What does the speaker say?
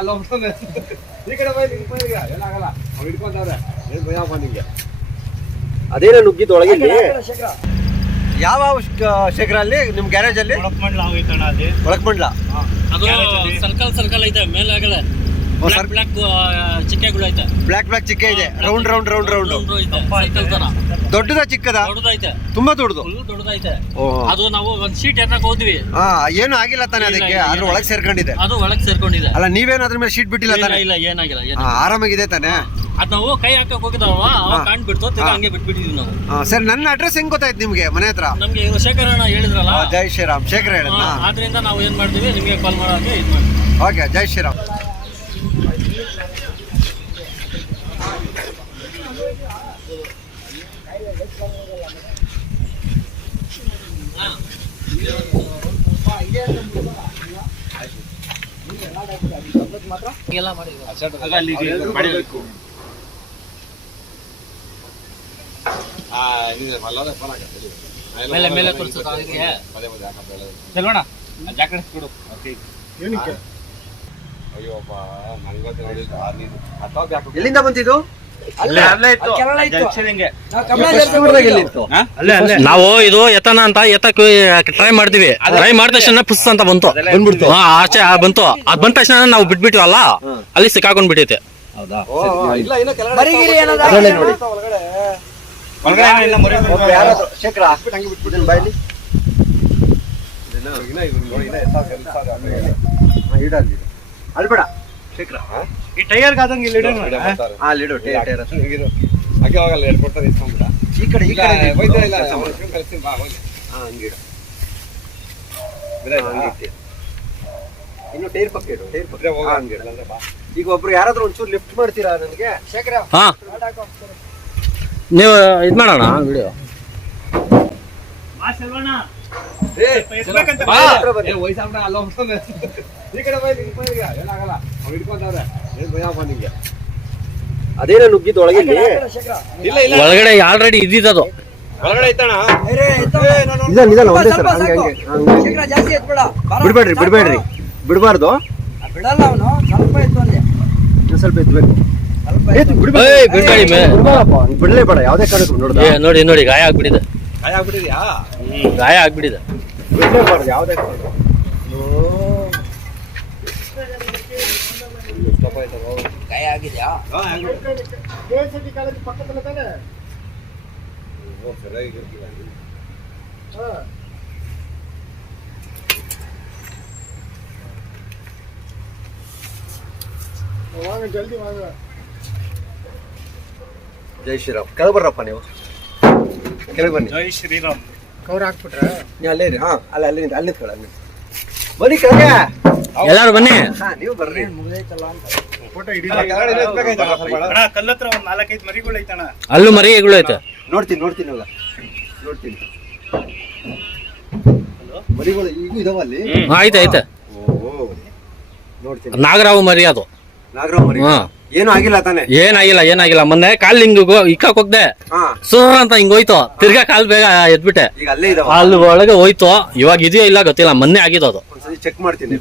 ಅಲ್ಲ ಹೋಗ್ತಾನೆ. ಈ ಕಡೆ ಬಾ, ಹಿಡ್ಕೊಂತವ್ರೆ. ಏನ್ ಭಯಪ್ಪ ನಿಂಗೆ? ಅದೇನ ನುಗ್ಗಿದ್ದು ಒಳಗೆ ಯಾವ ಶೇಖರ ಅಲ್ಲಿ ನಿಮ್ ಗ್ಯಾರೇಜ್ ಅಲ್ಲಿ. ಒಳಕ್ ಮಾಡ್ಲ ಅದು ಸರ್ಕಲ್ ಸರ್ಕಲ್ ಐತೆ ಮೇಲೆ ಆಗಲ್ಲ. ಬ್ಲಾಕ್ ಬ್ಲಾಕ್ ಚಿಕ್ಕೆಗಳು ಐತೆ. ಬ್ಲಾಕ್ ಬ್ಲಾಕ್ ಚಿಕ್ಕ ಇದೆ. ರೌಂಡ್ ರೌಂಡ್ ರೌಂಡ್ ರೌಂಡ್ ದೊಡ್ಡದ ಚಿಕ್ಕದ? ದೊಡ್ಡದೈತೆ. ತುಂಬಾ ದೊಡ್ಡದು. ದೊಡ್ಡದೈತೆ. ಅದು ನಾವು ಒಂದ್ ಶೀಟ್ ಎತ್ತಕ್ ಹೋದ್ವಿ. ಹಾ ಏನು ಆಗಿಲ್ಲ ತಾನೆ ಅದಕ್ಕೆ? ಅದ್ರ ಒಳಗೆ ಸೇರ್ಕೊಂಡಿದೆ. ಅದು ಒಳಗ್ ಸೇರ್ಕೊಂಡಿದೆ. ಅಲ್ಲ ನೀವೇನು ಅದ್ರ ಮೇಲೆ ಶೀಟ್ ಬಿಟ್ಟಿಲ್ಲ ತಾನೆ? ಇಲ್ಲ ಏನಾಗಿಲ್ಲ ಆರಾಮಾಗಿದೆ ತಾನೆ? ಅದ್ ನಾವು ಕೈ ಹಾಕಕ್ ಹೋಗಿದಾವ ಕಾಣ್ ಬಿಡ್ತು. ಹಂಗೆ ಬಿಟ್ಬಿಟ್ಟಿದ್ವಿ ನಾವು. ಸರ್ ನನ್ನ ಅಡ್ರೆಸ್ ಹೆಂಗ್ ಗೊತ್ತಾಯ್ತು ನಿಮ್ಗೆ ಮನೆ ಹತ್ರ? ನಮ್ಗೆ ಶೇಖರ್ ಅಣ್ಣ ಹೇಳಿದ್ರಲ್ಲ. ಹಾ, ಜೈ ಶ್ರೀರಾಮ್. ಶೇಖರ ಹೇಳಿದ್ನಾ? ಆದ್ರಿಂದ ನಾವು ಏನ್ ಮಾಡ್ತೀವಿ ನಿಮ್ಗೆ ಕಾಲ್ ಮಾಡೋಕೆ ಇದ್ ಮಾಡ್ತೀವಿ. ಓಕೆ ಜೈ ಶ್ರೀರಾಮ್. ಎಲ್ಲ ಮಾಡಿದ್ರು ಮೇಲೆ ಮೇಲೆ ಹೋಗಲ್ಲ, ತೋರ್ಸೋದು ಹಿಂಗೆ ಅದಕ್ಕೆ? ಪದೇ ಪದೇ ಹಾಕತ್ತೆ, ಎಲ್ಲ. ಸೆಲ್ವಣ್ಣ ಜಾಕೆಟ್ ಕೊಡು. ಅಯ್ಯೋಪ್ಪ ಯಾಕೆ ಎಲ್ಲಿಂದ ಬಂತಿದ್ದು ಅಲ್ಲೇ ಅಲ್ಲೇ ಇತ್ತು ಜಂಕ್ಷನ್ ಹಿಂಗೆ ಅಲ್ಲೇ ಅಲ್ಲೇ ನಾವು ಇದು ಎತ್ತನ ಅಂತ ಎತ್ತಕ್ಕೆ ಟ್ರೈ ಮಾಡ್ತೀವಿ ಟ್ರೈ ಮಾಡಿದ ತಕ್ಷಣ ಪುಸ್ ಅಂತ ಬಂತು ಬಂದ್ಬಿಡ್ತು ಹಾ ಆಚೆ ಆ ಬಂತು ಅದ್ ಬಂದ ತಕ್ಷಣ ನಾವು ಬಿಟ್ಬಿಟ್ಟಿವಲ್ಲ ಅಲ್ಲಿ ಸಿಕ್ಕಾಕೊಂಡ್ ಬಿಟ್ಟೈತೆ ಅಲ್ಬೇಡ ಶೇಖರ ಈ ಟೈರ್ ಆದಂಗೆ ಇಲ್ಲಿ ಇಡೋಣ? ಇಡೆ ಟೈರ್ ಅಲ್ಲಿ ಟೇರ್. ಹಾಗೆ ಹೋಗಲ್ಲ ಎರಡು ಕೊಡ್ತಾರೆ ಇಸ್ಕೊಂಡ್ಬಿಡ ಈ ಕಡೆ ಈ ಕಡೆ ಹೋಯ್ತಾ ಇಲ್ಲ ಕಳಿಸ್ತೀನಿ ಬಾ ಹೋಗಿ. ಹಾ ಹಂಗಿಡು ಇನ್ನು ಟೈರ್ ಪಕ್ಕ ಇಡು ಟೈರ್ ಪಕ್ಕ. ಹೋಗ ಹಂಗಿಡು. ಇಲ್ಲಾಂದ್ರೆ ಬಾ. ಈಗ ಒಬ್ರು ಯಾರಾದ್ರೂ ಒಂಚೂರು ಲಿಫ್ಟ್ ಮಾಡ್ತೀರಾ ನನಗೆ? ಶೇಖರ ಹಾ. ನೀವು ಇದ್ ಮಾಡೋಣ ವಿಡಿಯೋ. ಬಾ ಸೆಲ್ವಣ್ಣ. ಏ, ಎತ್ಬೇಕಂತ ಬಾ. ಅಲ್ಲ ಹೋಗ್ತಾನೆ. ಈ ಕಡೆ ಬಾ, ಇಲ್ಲಿ ಹಿಂಗ್ ಬಾ. ಈಗ. ಏನಾಗಲ್ಲ. ಅವ್ನು ಹಿಡ್ಕೊಂತವ್ರೆ. ಏನ್ ಭಯಪ್ಪ ನಿಂಗೆ? ಅದೇನ ನುಗ್ಗಿದ್ದು ಒಳಗೆ ಇಲ್ಲಿ? ಇಲ್ಲ ಇಲ್ಲ. ಒಳಗಡೆ ಆಲ್ರೆಡಿ ಇದ್ದಿದ್ದದು ಒಳಗಡೆ ಐತಣ ನಿಧಾನ ನಿಧಾನ ಒಂದೇ ಸಲ ಹಂಗೆ ಹಂಗೆ. ಹಂಗೆ. ಬಿಡ್ಬೇಡ್ರಿ ಬಿಡ್ಬೇಡ್ರಿ. ಬಿಡಬಾರ್ದು. ಬಿಡಲ್ಲ ಅವನು. ಸ್ವಲ್ಪ ಇತ್ತು ಅಂದೆ ಸ್ವಲ್ಪ ಎತ್ತಬೇಕು ಏಯ್, ಬಿಡ್ಬೇಡಿ ಮೇ. ಬಿಡಲೇಬೇಡ ಯಾವ್ದೇ ಕಾರಣಕ್ಕೂ ನೋಡ್ದ. ಏ, ನೋಡಿ ನೋಡಿ ಗಾಯ ಆಗ್ಬಿಟ್ಟಿದೆ. ಗಾಯ ಆಗ್ಬಿಟ್ಟಿದ್ಯಾ? ಗಾಯ ಆಗ್ಬಿಟ್ಟಿದೆ. ಬಿಡಲೇಬಾರ್ದು ಯಾವ್ದೇ ಕಾರಣಕ್ಕೂ. ಎಷ್ಟಪ್ಪ ಆಯ್ತು ಹೋಗು. ಗಾಯ ಆಗಿದ್ಯಾ ಹಾ. ಓ, ಸರಿಯಾಗಿ ಇರ್ತಿಲ್ಲ. ಜೈ ಶ್ರೀರಾಮ್. ಕೆಳಗೆ ಬರ್ರಪ್ಪ ನೀವು. ಕೆಳಗೆ ಬನ್ನಿ. ಜೈ ಶ್ರೀರಾಮ್. ನೀವು ಅಲ್ಲೇ ಇರಿ. ಹಾ ಅಲ್ಲ ಅಲ್ಲಿ ಅಲ್ಲಿ ನಿಂತ್ಕೊಳ್ಳಿ ಅಲ್ಲಿ. ಬನ್ನಿ ಕೆಳಗೆ. ಎಲ್ಲಾರು ಬನ್ನಿ. ಹಾ ನೀವು ಬರ್ರಿ. ಮುಗ್ದೈತಲ್ಲ ಅಂತ. ಫೋಟೋ ಆ, ಹಿಡಿದ ಕೆಳಗಡೆ ನಿಲ್ಸ್ಬೇಕಾಯ್ತಲ್ಲ ಸ್ವಲ್ಪ? ಅಣ್ಣ ಕಲ್ಲತ್ರ ಒಂದ್ ನಾಲ್ಕೈದು ಮರಿಗಳು ಐತಣ್ಣ. ಅಲ್ಲೂ ಮರಿಗಳು ಐತೆ. ನೋಡ್ತೀನಿ ನೋಡ್ತೀನಿ ಮರಿಗಳು ಈಗೂ ಇದಾವ ಅಲ್ಲಿ? ಹಾ, ಐತೆ ಐತೆ. ನೋಡ್ತೀನಿ. ನಾಗರಾವು ಮರಿ ಅದು. ನಾಗರಾವ್ ಮರಿ? ಏನು ಆಗಿಲ್ಲ ತಾನೆ? ಏನಾಗಿಲ್ಲ ಏನಾಗಿಲ್ಲ. ಮೊನ್ನೆ ಕಾಲ್ ಹಿಂಗ್ ಇಕ್ಕೋಗ್ದೆ ಇಕ್ಕಕ್ ಹೋಗ್ದೆ. ಹಾ. ಸುರ ಅಂತ ಹಿಂಗ್ ಹೋಯ್ತು. ತಿರ್ಗಾ ಕಾಲ್ ಬೇಗ ಎದ್ಬಿಟ್ಟೆ ಈಗ ಅಲ್ಲೇ ಇದಾವ? ಅಲ್ಲಿ ಒಳಗೆ ಹೋಯ್ತು. ಇವಾಗ ಇದೆಯೋ ಇಲ್ಲ ಗೊತ್ತಿಲ್ಲ. ಮೊನ್ನೆ ಆಗಿದ್ದು ಅದು. ಚೆಕ್ ಮಾಡ್ತೀನಿ.